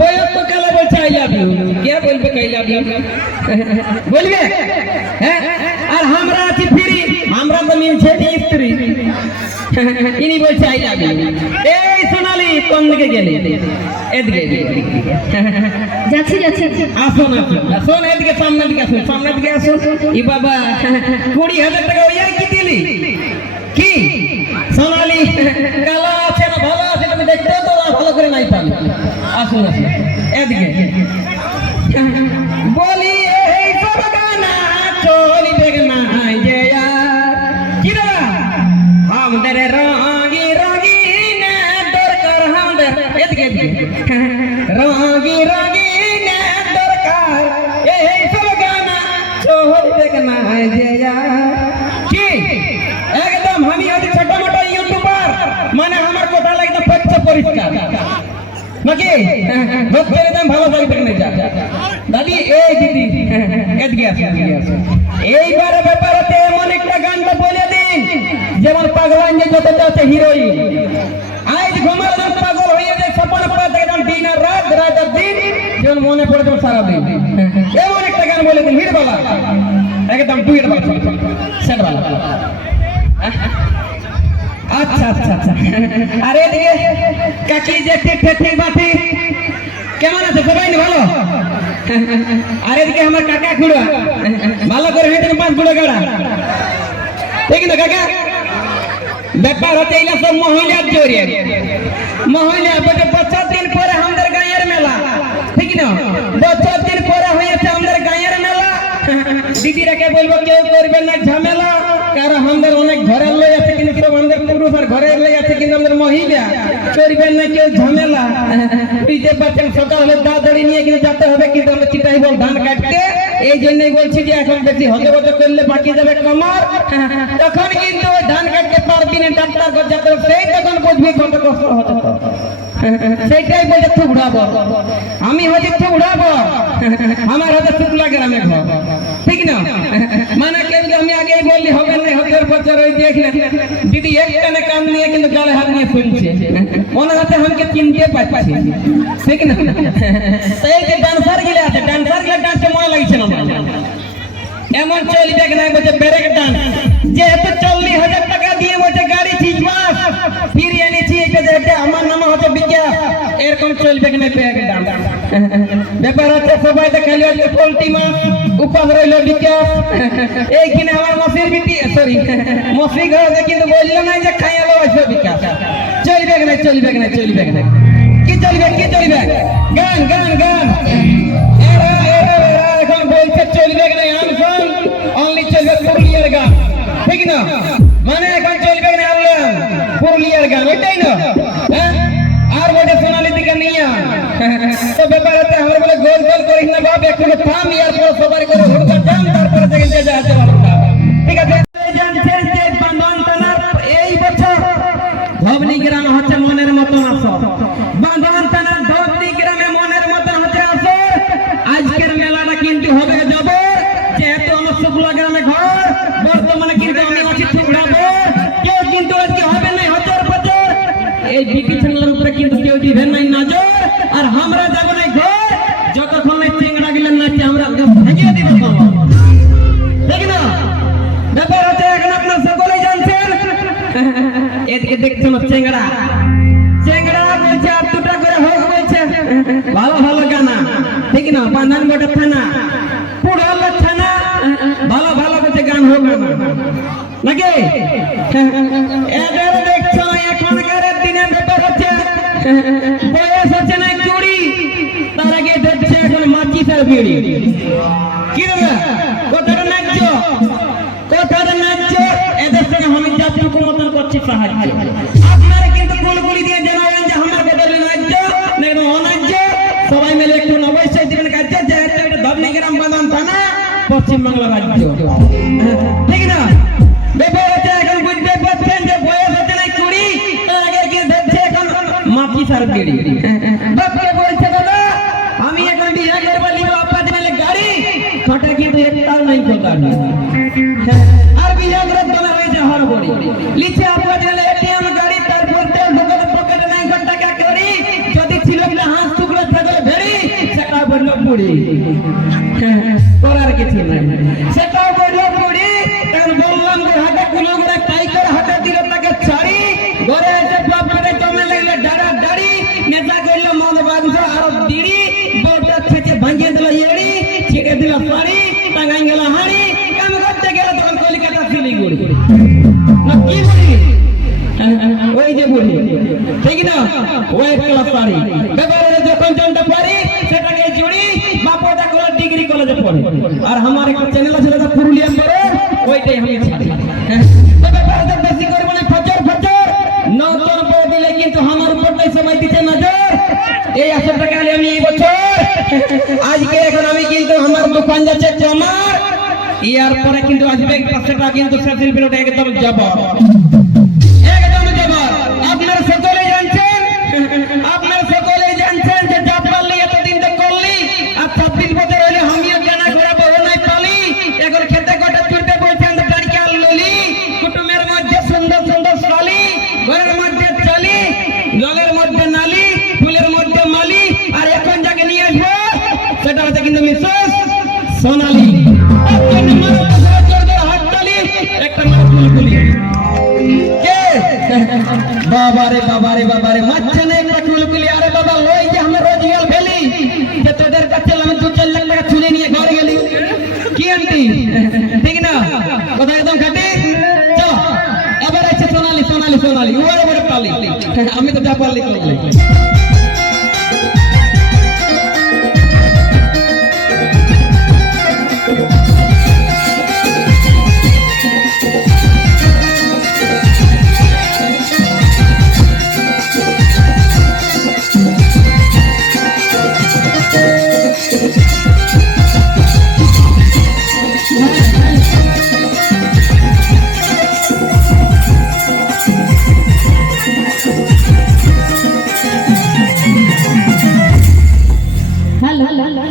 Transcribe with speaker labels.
Speaker 1: বয়স তো কালে বলছে আই লাভ ইউ কে বলবে আই লাভ ইউ বলবে? হ্যাঁ? আর আমরা আছি ফ্রি। আমরা তো মিলছে স্ত্রী? ইনি বলছে আই লাভ ইউ এই সোনালি কোন দিকে গেলে? এদিকে এদিকে।
Speaker 2: যাচ্ছি যাচ্ছি।
Speaker 1: আসুন আসুন আসুন এদিকে সামনের দিকে আসুন সামনের দিকে আসুন ই বাবা কুড়ি হাজার টাকা ওই কি দিলি? কি? সোনালি কালা আছে না ভালো আছে তুমি দেখতে তো ভালো করে নাই পাবে আসুন আসুন এদিকে। বলি, এই সব গানা চলিবে না যে আর। কি রে আমাদের রঙি রঙিন দরকার, আমাদের এদিকে এদিকে। রঙি রঙিন দরকার, এই সব গানা চলবে না যে আর। কি? একদম, আমি আজ ছোট মোটো ইউটিউবার মানে আমার কথা একদম পরিষ্কার। নাকি ভক্তের দাম ভালো থাকবে না যা দাদি এই দিদি এদিকে আসো এদিকে আসো এইবারে এমন একটা গানটা বলে দিন যেমন পাগলান যে যত আছে হিরোইন আজ ঘুমার যখন পাগল হয়ে যায় সপন পাতে একদম দিন আর রাত রাত আর দিন যেমন মনে পড়ে তোমার সারা এমন একটা গান বলে দিন হিট বালা একদম ডুয়েট বালা সেট বালা আচ্ছা আচ্ছা আচ্ছা। আর এদিকে কাকি ঠিক ঠিক বাটি কেমন আছে সবাই ভালো? আর এদিকে আমার কাকা খুড়া। ভালো করে হেঁটে পাঁচ খুড়া গাড়া। ঠিক না কাকা, ব্যাপার হচ্ছে এইলা সব মহিলার জোরে। মহিলা বছর দিন পরে আমাদের গাঁয়ের মেলা। ঠিক না, বছর দিদিরাকে বলব কেউ করবেন না ঝামেলা। কারণ আমাদের অনেক ঘরের লই আছে কিন্তু সব আমাদের পুরুষ আর ঘরের লই আছে কিন্তু আমাদের মহিলা। করবেন না কেউ ঝামেলা। বুঝতে পারছেন সকাল হলে দড়ি নিয়ে কিন্তু যেতে হবে কিন্তু আমরা চিটাই বল ধান কাটতে। এই জন্যই বলছি যে এখন বেশি হতে করলে বাকি যাবে কমর। তখন কিন্তু ধান কাটতে পারবি না ডাক্তার যেতে হবে, সেই তখন বুঝবি কত কষ্ট হতে। সেইটাই বলে থুবড়াবো আমি হচ্ছে থুবড়াবো আমার হাতে শুক্লা গ্রামে ঘর। না? মানে যে আমি আগেই বললি, হবে না হতের বছর ওই দেখ না দিদি একটানে কান নিয়ে কিন্তু গালে হাত নিয়ে শুনছে মনে হচ্ছে আমাকে চিনতে পারছি ঠিক না তো এই যে ডান্সার গিলে আছে ডান্সার গিলে ডান্সে মনে লাগছে না এমন চলি দেখ না বলছে, ব্রেক ডান্স। যেহেতু চল্লিশ হাজার টাকা দিয়ে বলছে, গাড়ি চিজমাস ফিরে এনেছি এটা এটা আমার নাম হচ্ছে বিকাশ এরকম চলবে কিনা ব্রেক ডান্স ব্যাপার হচ্ছে সবাই দেখালি আজকে পোল্ট্রি মাছ উপাস রইল বিকাশ এইখানে আমার মসির বিটি সরি মসি ঘরে কিন্তু বলল না যে খাইয়া লো আসবে বিকাশ চলবে কিনা চলবে কিনা চলবে কিনা? কি চলবে কি চলবে? গান গান গান। এখন বলছে চলবে কিনা আনসান অনলি চলবে পুরুলিয়ার গান। ঠিক না মানে এখন চলবে কিনা আনলাম পুরুলিয়ার গান ওইটাই না হ্যাঁ? আর বটে সোনালি দিকে নিয়ে। তো ব্যাপার আছে আমার বলে গোল গোল করিস না বাপ একটু থাম ইয়ার পর সবার করে হুড়কা থাম তারপরে থেকে যে যা আছে এই বিপি চ্যানেলের উপরে কিন্তু কেউ দিবেন নাই নজর। আর আমরা যাব না ঘর। যতক্ষণ না চেংড়া গেলেন নাচে আমরা ভেঙে দিব না? এখন করে হোক বলছে। ভালো ভালো গানা। ঠিক না বান্ধান গোটা থানা। পুরালো থানা। ভালো ভালো বলছে, গান হোক। না নাকি? এদের দেখছ না বয়স হচ্ছে না কুড়ি, তার আগে ধরছে এখন মাছি তার বিড়ি। কি কোথাটা নাচছো? কোথাটা নাচছো? এদের সঙ্গে আমি যতটুকু মতন করছি সাহায্য। আপনারা কিন্তু গুলগুলি দিয়ে জানাবেন যে আমার বদলে নাচছো না একদম অনাচ্য সবাই মিলে একটু অবশ্যই দিবেন কাছে যে একটা এটা ধবনি গ্রাম বাগান থানা, পশ্চিমবাংলা রাজ্য। ঠিক না মাটি সার বিড়ি বাপকে বলছে দাদা আমি এখন বিয়ে করব নিব আপনার দিলে গাড়ি। ছটা কিন্তু একটাও নাই কথা আর বিয়ে করে তোলা হয়েছে হরবড়ি। লিখে আপনার দিলে এটিএম গাড়ি তারপর তেল ঢোকানো পকেটে নাই টাকা করি। যদি ছিল কিনা হাঁস পুড়ি করার কিছু নাই। সেটাও বাগুস আর দিড়ি বউটা থেকে ভাঙিয়ে দিল এড়ি ছিঁড়ে দিল শাড়ি টাঙ্গাই গেল হাড়ি কাম করতে গেলে তখন কলিকাতা শিলিগুড়ি না কি বলি? ওই যে বুড়ি। ঠিক না? ওয়েট ক্লাস পারি ব্যাপারে যখন জানতে পারি সেটাকে জুড়ি বাপটা করে কলেজে পড়ে। আমার একটা চ্যানেল আছে যেটা পুরুলিয়া পড়ে ওইটাই আমি হ্যাঁ, বেশি করে মানে ফজর ফজর। নতুন দিলে কিন্তু আমার উপরটাই সময় দিতে নজর। এই আসল টাকা আলি আমি এই বছর, আজকে এখন আমি কিন্তু আমার দোকান যাচ্ছে জমার। ইয়ার পরে কিন্তু আসবে, পাঁচটা কিন্তু সেদিন বিরোধ একদম জবাব। একদম জবাব। আপনারা সকলেই জানছেন, আপনারা সকলেই জানছেন যে জাত পারলি এতদিন তো করলি, আর ছাব্বিশ বছর হইলে আমিও জানা করে বহু নাই পালি। এখন খেতে কটা চুরতে বলছেন গাড়ি কাল ঘরের বুলবুলি কে বাবা মাঝখানে একটা বুলবুলি আরে বাবা, লই যে আমরা রোজ ফেলি। যে তোদের কাছে আমি দু চার লাখ টাকা নিয়ে গেলি। কি আনতি ঠিক না? একদম খাটি? এবার আছে সোনালি সোনালি সোনালি। ওরে পালি। আমি তো যা পারলি